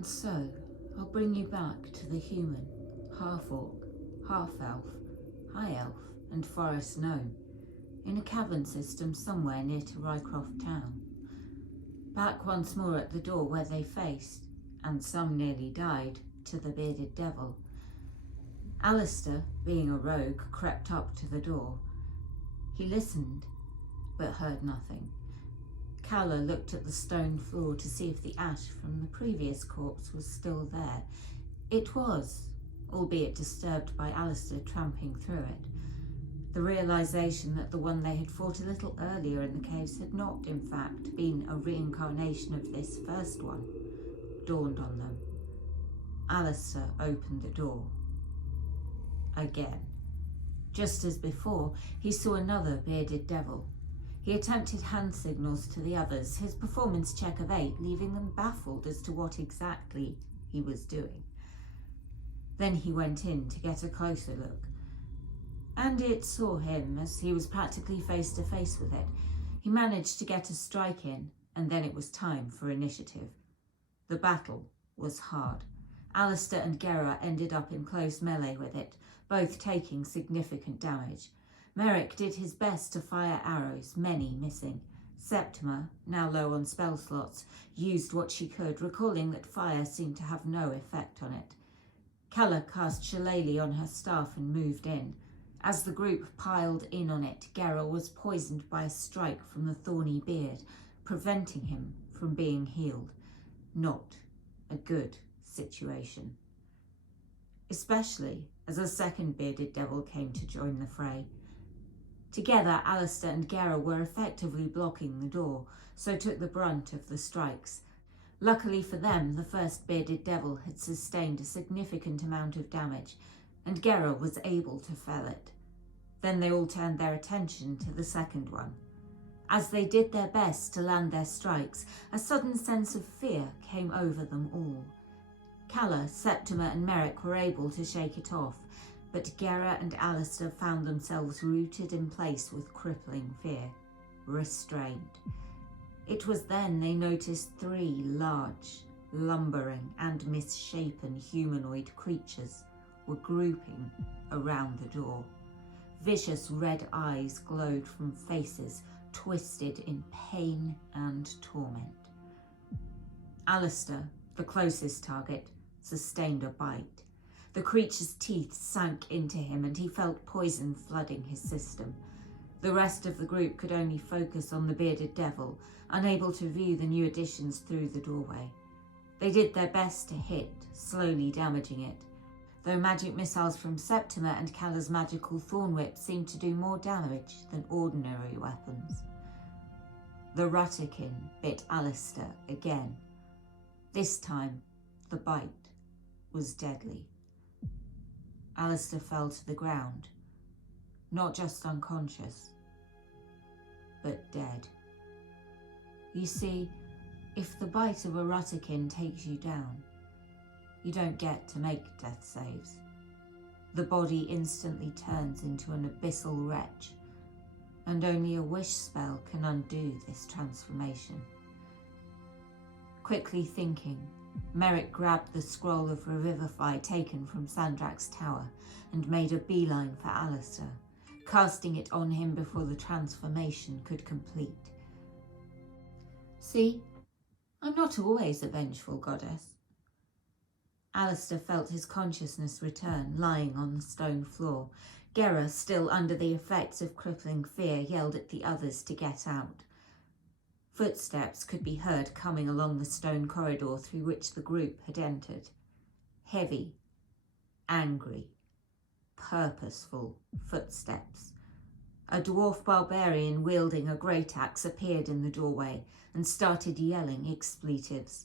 And so, I'll bring you back to the human, half-orc, half-elf, high-elf and forest gnome, in a cavern system somewhere near to Rycroft town. Back once more at the door where they faced, and some nearly died, to the bearded devil. Alistair, being a rogue, crept up to the door. He listened, but heard nothing. Calla looked at the stone floor to see if the ash from the previous corpse was still there. It was, albeit disturbed by Alistair tramping through it. The realisation that the one they had fought a little earlier in the caves had not, in fact, been a reincarnation of this first one, dawned on them. Alistair opened the door. Again. Just as before, he saw another bearded devil. He attempted hand signals to the others, his performance check of 8 leaving them baffled as to what exactly he was doing. Then he went in to get a closer look. And it saw him as he was practically face to face with it. He managed to get a strike in, and then it was time for initiative. The battle was hard. Alistair and Gera ended up in close melee with it, both taking significant damage. Merrick did his best to fire arrows, many missing. Septima, now low on spell slots, used what she could, recalling that fire seemed to have no effect on it. Calla cast Shillelagh on her staff and moved in. As the group piled in on it, Gera was poisoned by a strike from the thorny beard, preventing him from being healed. Not a good situation. Especially as a second bearded devil came to join the fray. Together, Alistair and Gera were effectively blocking the door, so took the brunt of the strikes. Luckily for them, the first bearded devil had sustained a significant amount of damage, and Gera was able to fell it. Then they all turned their attention to the second one. As they did their best to land their strikes, a sudden sense of fear came over them all. Calla, Septima and Merrick were able to shake it off, but Gera and Alistair found themselves rooted in place with crippling fear, restrained. It was then they noticed 3 large, lumbering and misshapen humanoid creatures were grouping around the door. Vicious red eyes glowed from faces twisted in pain and torment. Alistair, the closest target, sustained a bite. The creature's teeth sank into him and he felt poison flooding his system. The rest of the group could only focus on the bearded devil, unable to view the new additions through the doorway. They did their best to hit, slowly damaging it, though magic missiles from Septima and Calla's magical thorn whip seemed to do more damage than ordinary weapons. The Rutakin bit Alistair again. This time, the bite was deadly. Alistair fell to the ground, not just unconscious, but dead. You see, if the bite of a Rutakin takes you down, you don't get to make death saves. The body instantly turns into an abyssal wretch, and only a wish spell can undo this transformation. Quickly thinking, Merrick grabbed the scroll of Revivify taken from Sandrak's tower and made a beeline for Alistair, casting it on him before the transformation could complete. See, I'm not always a vengeful goddess. Alistair felt his consciousness return, lying on the stone floor. Gera, still under the effects of crippling fear, yelled at the others to get out. Footsteps could be heard coming along the stone corridor through which the group had entered. Heavy, angry, purposeful footsteps. A dwarf barbarian wielding a great axe appeared in the doorway and started yelling expletives.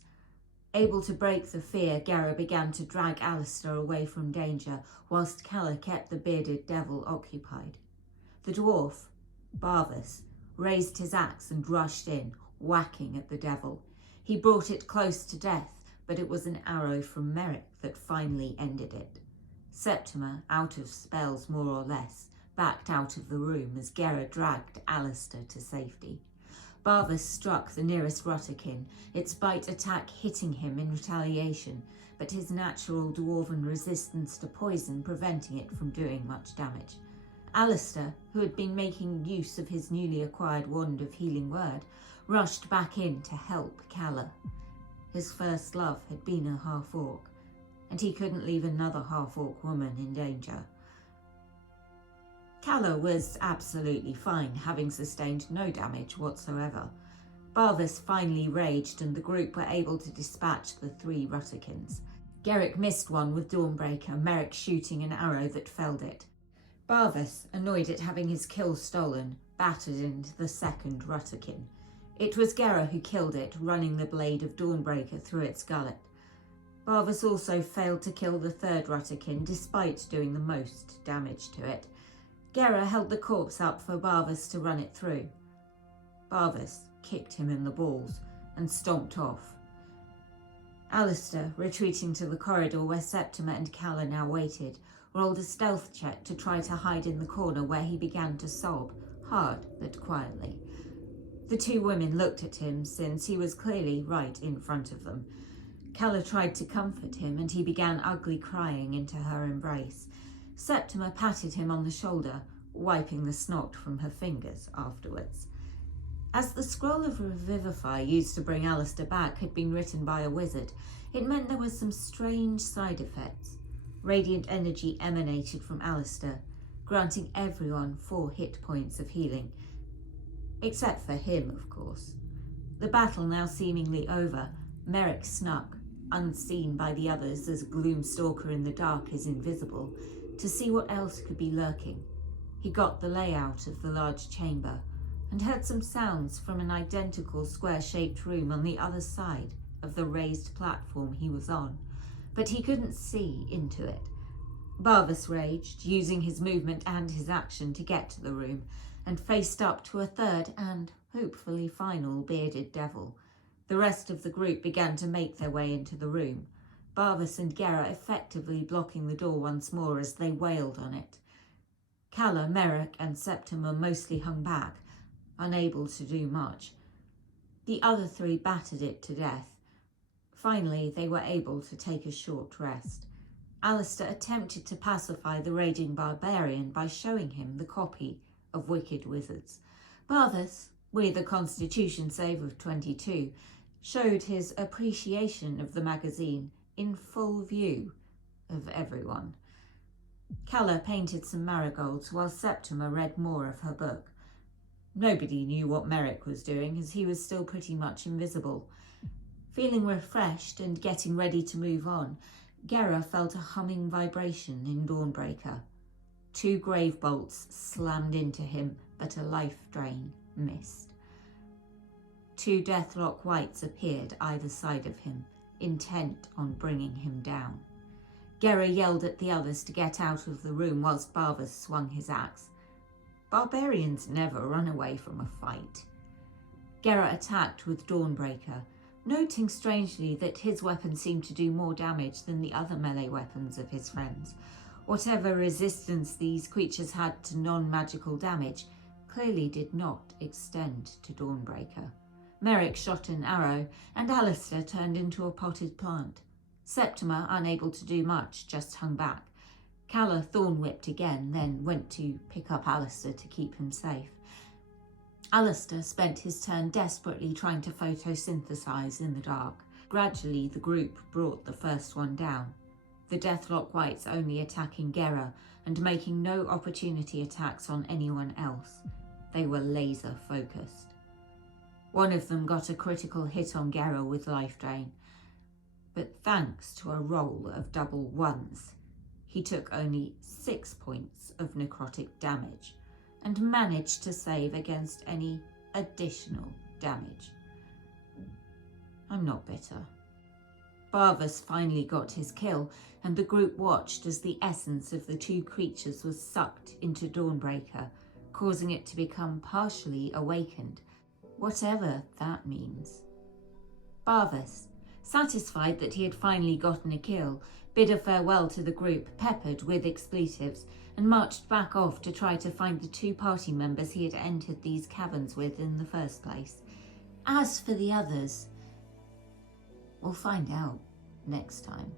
Able to break the fear, Gera began to drag Alistair away from danger, whilst Calla kept the bearded devil occupied. The dwarf, Barvis, raised his axe and rushed in, whacking at the devil. He brought it close to death, but it was an arrow from Merrick that finally ended it. Septima, out of spells more or less, backed out of the room as Gera dragged Alistair to safety. Barvas struck the nearest Rutterkin, its bite attack hitting him in retaliation, but his natural dwarven resistance to poison preventing it from doing much damage. Alistair, who had been making use of his newly acquired wand of healing word, rushed back in to help Calla. His first love had been a half-orc, and he couldn't leave another half-orc woman in danger. Calla was absolutely fine, having sustained no damage whatsoever. Barvas finally raged and the group were able to dispatch the 3 Rutterkins. Garrick missed one with Dawnbreaker, Merrick shooting an arrow that felled it. Barvas, annoyed at having his kill stolen, battered into the 2nd Rutterkin. It was Gera who killed it, running the blade of Dawnbreaker through its gullet. Barvas also failed to kill the 3rd Rutterkin, despite doing the most damage to it. Gera held the corpse up for Barvas to run it through. Barvas kicked him in the balls and stomped off. Alistair, retreating to the corridor where Septima and Calla now waited, rolled a stealth check to try to hide in the corner where he began to sob, hard but quietly. The 2 women looked at him since he was clearly right in front of them. Calla tried to comfort him and he began ugly crying into her embrace. Septima patted him on the shoulder, wiping the snot from her fingers afterwards. As the scroll of Revivify used to bring Alistair back had been written by a wizard, it meant there were some strange side effects. Radiant energy emanated from Alistair, granting everyone 4 hit points of healing. Except for him, of course. The battle now seemingly over, Merrick snuck, unseen by the others as a gloomstalker in the dark is invisible, to see what else could be lurking. He got the layout of the large chamber and heard some sounds from an identical square-shaped room on the other side of the raised platform he was on, but he couldn't see into it. Barvas raged, using his movement and his action to get to the room, and faced up to a 3rd and, hopefully final, bearded devil. The rest of the group began to make their way into the room, Barvas and Gera effectively blocking the door once more as they wailed on it. Calla, Merrick and Septima mostly hung back, unable to do much. The other 3 battered it to death. Finally, they were able to take a short rest. Alistair attempted to pacify the raging barbarian by showing him the copy of Wicked Wizards. Barvas, with a constitution save of 22, showed his appreciation of the magazine in full view of everyone. Calla painted some marigolds while Septima read more of her book. Nobody knew what Merrick was doing as he was still pretty much invisible. Feeling refreshed and getting ready to move on, Gera felt a humming vibration in Dawnbreaker. 2 grave bolts slammed into him, but a life drain missed. 2 Deathlock Wights appeared either side of him, intent on bringing him down. Gera yelled at the others to get out of the room whilst Barvas swung his axe. Barbarians never run away from a fight. Gera attacked with Dawnbreaker, noting strangely that his weapon seemed to do more damage than the other melee weapons of his friends. Whatever resistance these creatures had to non-magical damage clearly did not extend to Dawnbreaker. Merrick shot an arrow, and Alistair turned into a potted plant. Septima, unable to do much, just hung back. Calla thorn-whipped again, then went to pick up Alistair to keep him safe. Alistair spent his turn desperately trying to photosynthesize in the dark. Gradually, the group brought the first one down. The Deathlock Wights only attacking Gera and making no opportunity attacks on anyone else. They were laser-focused. One of them got a critical hit on Gera with life drain, but thanks to a roll of double 1s, he took only 6 points of necrotic damage and managed to save against any additional damage. I'm not bitter. Barvas finally got his kill, and the group watched as the essence of the 2 creatures was sucked into Dawnbreaker, causing it to become partially awakened, whatever that means. Barvas, satisfied that he had finally gotten a kill, bid a farewell to the group peppered with expletives and marched back off to try to find the 2 party members he had entered these caverns with in the first place. As for the others, we'll find out next time.